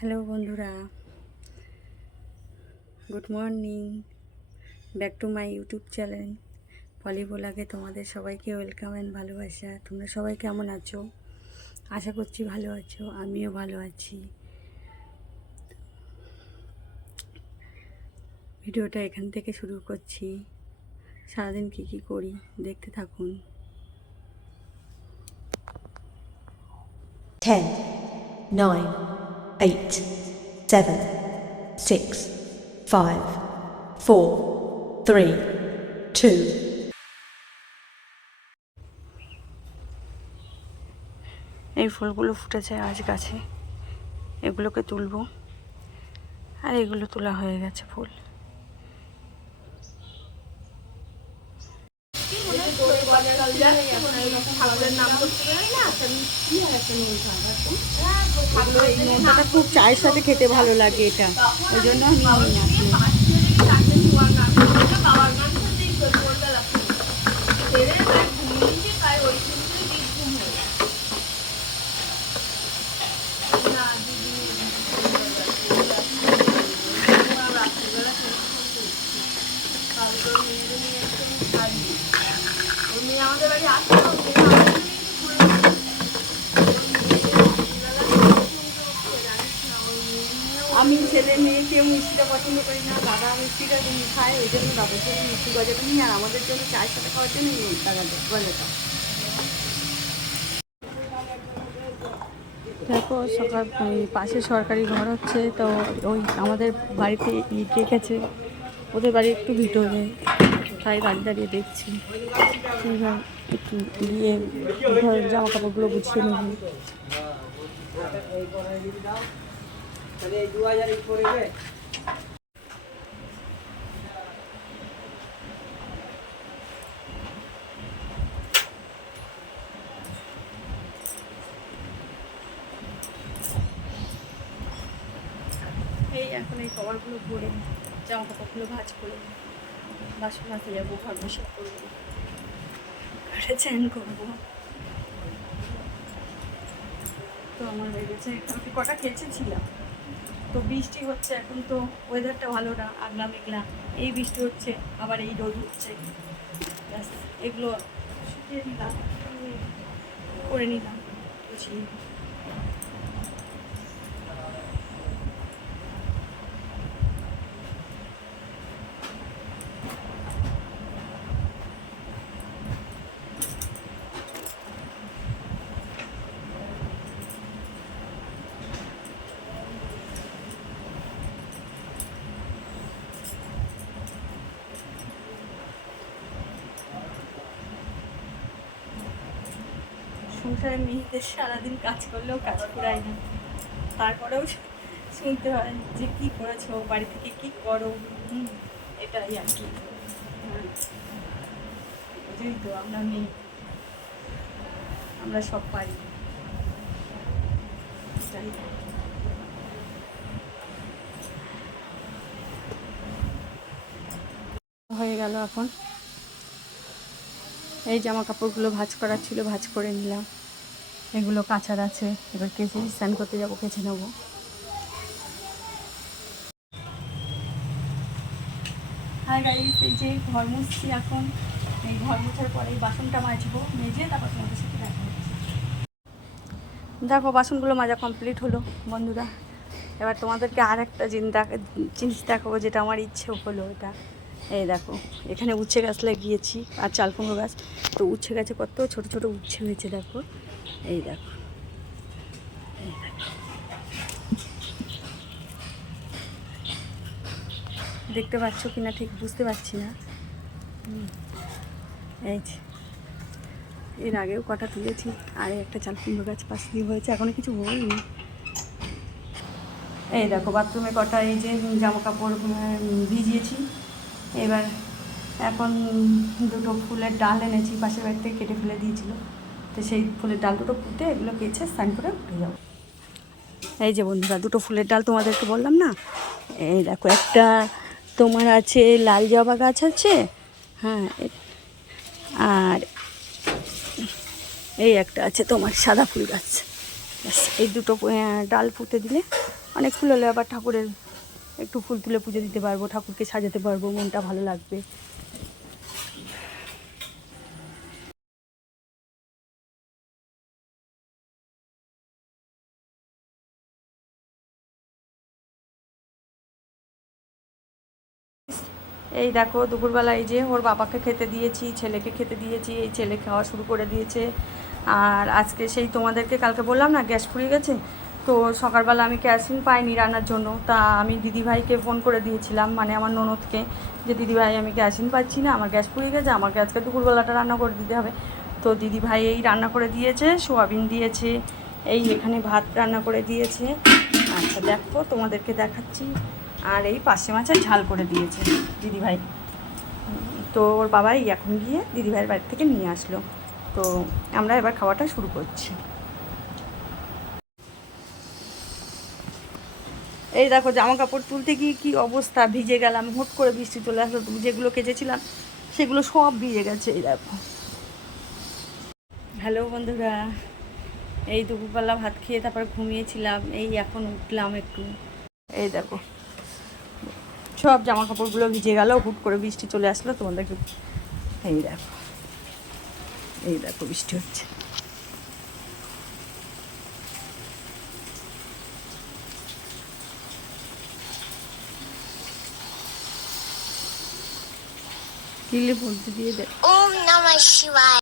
Hello বন্ধুরা, good morning. Back to my YouTube channel Poli ব্লগে তোমাদের সবাইকে ওয়েলকাম অ্যান্ড ভালোবাসা। তোমরা সবাই কেমন আছো? আশা করছি ভালো আছো, আমিও ভালো আছি। ভিডিওটা এখান থেকে শুরু করছি। সারাদিন কী কী করি দেখতে থাকুন। 10, 9, 8, 7, 6, 5, 4, 3, 2. এই ফুলগুলো ফুটেছে আজ গাছে, এগুলোকে তুলবো। আর এগুলো তোলা হয়ে গেছে ফুল। খুব চায়ের সাথে খেতে ভালো লাগে এটা, ওই জন্য আমি আমি ছেলে মেয়েকে মিষ্টিটা পছন্দ করি না, দাদা মিষ্টিটা খায়, ওই জন্য দাদার জন্য মিষ্টি গজাটা নিই, আর আমাদের জন্য চায়ের সাথে খাওয়ার জন্য নিই দাদাদের গজাটা। দেখো সকাল পাশে সরকারি ঘর হচ্ছে, তো ওই আমাদের বাড়িতে ইট রেখেছে, ওদের বাড়ি একটু ভিতরে, তাই দাঁড়িয়ে দাঁড়িয়ে দেখছি। এইবার একটু গিয়ে ঘরের জামা কাপড়গুলো গুছিয়ে নেব। এই এখন এই কভারগুলো ভরে জামা কাপড়গুলো ভাঁজ করে বাসন মাজতে যাবো, ঘর বসে করবো, চ্যান করবো। তো আমার হয়ে গেছে, আমি কটা খেয়েছিলাম। তো বৃষ্টি হচ্ছে এখন, তো ওয়েদারটা ভালো না, আগলা মেঘলা, এই বৃষ্টি হচ্ছে আবার এই রোদ হচ্ছে। ব্যাস এগুলো শুকিয়ে নিলাম, করে নিলাম, গুছিয়ে। সংসারে মেয়েদের সারাদিন কাজ করলেও কাজ করাই না, তারপরেও শুনতে হয় যে কী করেছো, বাড়ি থেকে কী করো। এটাই আর কি। বুঝলি তো, আমরা মেয়ে, আমরা সব পারি। এটাই হয়ে গেল। এখন এই জামা কাপড়গুলো ভাঁজ করার ছিল, ভাঁজ করে নিলাম। এগুলো কাচার আছে, এবার কেচে স্নান করতে যাবো, কেচে নেবো। হ্যাঁ গাইস, এই যে ঘর মুছছি এখন। এই ঘর মুছার পরে এই বাসনটা মাজবো, মেজে তারপর তোমাদের সাথে দেখা হচ্ছে। দেখো বাসনগুলো মাজা কমপ্লিট হলো বন্ধুরা। এবার তোমাদেরকে আর একটা জিনিস দেখাবো, যেটা আমার ইচ্ছে হলো। এটা এই দেখো, এখানে উচ্ছে গাছ লাগিয়েছি আর চাল কুমড়ো গাছ। তো উচ্ছে গাছে কত ছোট ছোট উচ্ছে হয়েছে দেখো, এই দেখো, এই দেখো, দেখতে পাচ্ছ কিনা ঠিক বুঝতে পারছি না। এই যে এর আগেও কটা তুলেছি, আর একটা চাল কুমড়ো গাছ পাশ দিয়ে হয়েছে, এখনো কিছু হয়নি। এই দেখো বাথরুমে কটা এই যে জামা কাপড় ভিজিয়েছি। এবার এখন দুটো ফুলের ডাল এনেছি, পাশের বাড়ি থেকে কেটে ফেলে দিয়েছিল, তো সেই ফুলের ডাল দুটো পুঁতে এগুলো কেচে স্নান করে উঠে যাবো। এই যে বন্ধুরা, দুটো ফুলের ডাল তোমাদেরকে বললাম না, এই দেখো, একটা তোমার আছে লাল জবা গাছ আছে, হ্যাঁ, আর এই একটা আছে তোমার সাদা ফুল গাছ। ব্যাস এই দুটো ডাল পুঁতে দিলে অনেক ফুল হলে আবার ঠাকুরের একটু ফুল তুলে পুজো দিতে পারবো, ঠাকুরকে সাজাতে পারবো, মনটা ভালো লাগবে। এই দেখো দুপুরবেলা এই যে ওর বাবাকে খেতে দিয়েছি, ছেলেকে খেতে দিয়েছি, এই ছেলে খাওয়া শুরু করে দিয়েছে। আর আজকে সেই তোমাদেরকে কালকে বললাম না গ্যাস ফুরিয়ে গেছে, তো সকালবেলা আমি কেরোসিন পাইনি রান্নার জন্য, তা আমি দিদিভাইকে ফোন করে দিয়েছিলাম, মানে আমার ননদকে, যে দিদিভাই আমি কেরোসিন পাচ্ছি না, আমার গ্যাস ফুরিয়ে গেছে, আমাকে আজকে দুপুরবেলাটা রান্না করে দিতে হবে। তো দিদিভাই এই রান্না করে দিয়েছে, সোয়াবিন দিয়েছে, এই এখানে ভাত রান্না করে দিয়েছে। আচ্ছা দেখো তোমাদেরকে দেখাচ্ছি। আর এই পার্শে মাছের ঝাল করে দিয়েছে দিদিভাই। তো ওর বাবাই এখন গিয়ে দিদিভাইয়ের বাড়ি থেকে নিয়ে আসলো। তো আমরা এবার খাওয়াটা শুরু করছি। এই দেখো জামা কাপড় তুলতে গিয়ে কী অবস্থা, ভিজে গেলাম, হুট করে বৃষ্টি চলে আসলো, যেগুলো কেচেছিলাম সেগুলো সব ভিজে গেছে। এই দেখো। হ্যালো বন্ধুরা, এই দুপুরবেলা ভাত খেয়ে তারপর ঘুমিয়েছিলাম, এই এখন উঠলাম একটু। এই দেখো সব জামা কাপড়গুলো ভিজে গেল, হুট করে বৃষ্টি চলে আসলো তোমাদেরকে। এই দেখো, এই দেখো বৃষ্টি হচ্ছে। দিলে বলতে দিয়ে দে। ওম নমঃ শিবায়।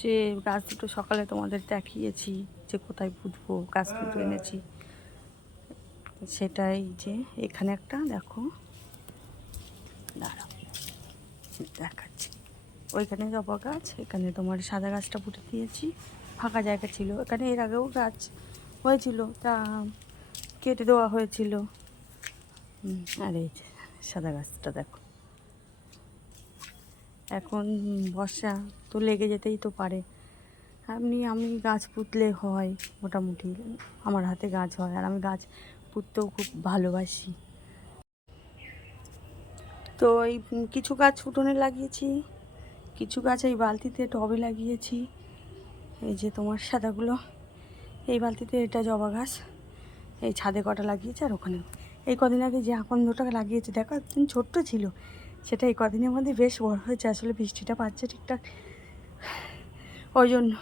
যে গাছ দুটো সকালে তোমাদের দেখিয়েছি যে কোথায় পুঁতবো, গাছ দুটো এনেছি, সেটাই যে এখানে একটা দেখো, দাঁড়াও দেখাচ্ছি। ওইখানে জবা গাছ, এখানে তোমার সাদা গাছটা পুঁতে দিয়েছি, ফাঁকা জায়গা ছিল, এখানে এর আগেও গাছ হয়েছিল, তা কেটে দেওয়া হয়েছিল। আর এই সাদা গাছটা দেখো, এখন বর্ষা তো লেগে যেতেই তো পারে। আমি গাছ পুঁতলে হয় মোটামুটি, আমার হাতে গাছ হয়, আর আমি গাছ পুঁততেও খুব ভালোবাসি। তো এই কিছু গাছ উঠোনে লাগিয়েছি, কিছু গাছ এই বালতিতে টবে লাগিয়েছি। এই যে তোমার সাদাগুলো এই বালতিতে, এটা জবা গাছ, এই ছাদে কটা লাগিয়েছে, আর ওখানে এই কদিন আগে যে আকন্দটা লাগিয়েছে দেখো, একদিন ছোট্ট ছিল, সেটা এই কদিনের মধ্যে বেশ বড় হয়েছে, আসলে বৃষ্টিটা পাচ্ছে ঠিকঠাক ওই জন্য।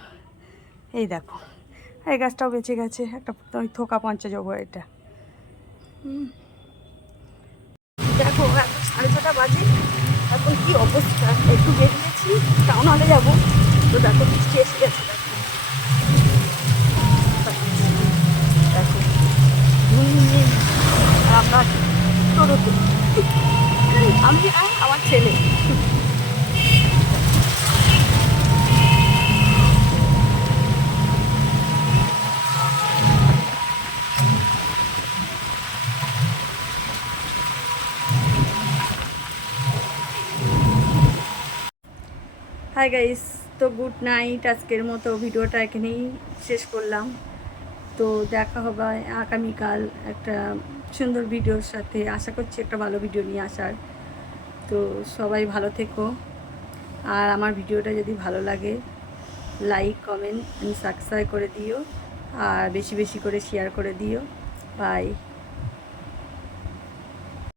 এই দেখো এই গাছটাও বেঁচে গেছে, একটা ওই থোকা পঞ্চজবা, এটা দেখো এখন 6:30 বাজে, এখন কি অবস্থা, একটু বেরিয়েছি টাউন হলে যাবো, তো দেখো বৃষ্টি এসে গেছে। দেখো আমরা টোটোতে, আমি আর আমার ছেলে। হাই গাইস, তো গুড নাইট, আজকের মতো ভিডিওটা এখানেই শেষ করলাম। তো দেখা হবে আগামীকাল একটা সুন্দর ভিডিওর সাথে, আশা করছি একটা ভালো ভিডিও নিয়ে আসার। তো সবাই ভালো থেকো, আর আমার ভিডিওটা যদি ভালো লাগে লাইক কমেন্ট অ্যান্ড সাবস্ক্রাইব করে দিও, আর বেশি বেশি করে শেয়ার করে দিও। বাই।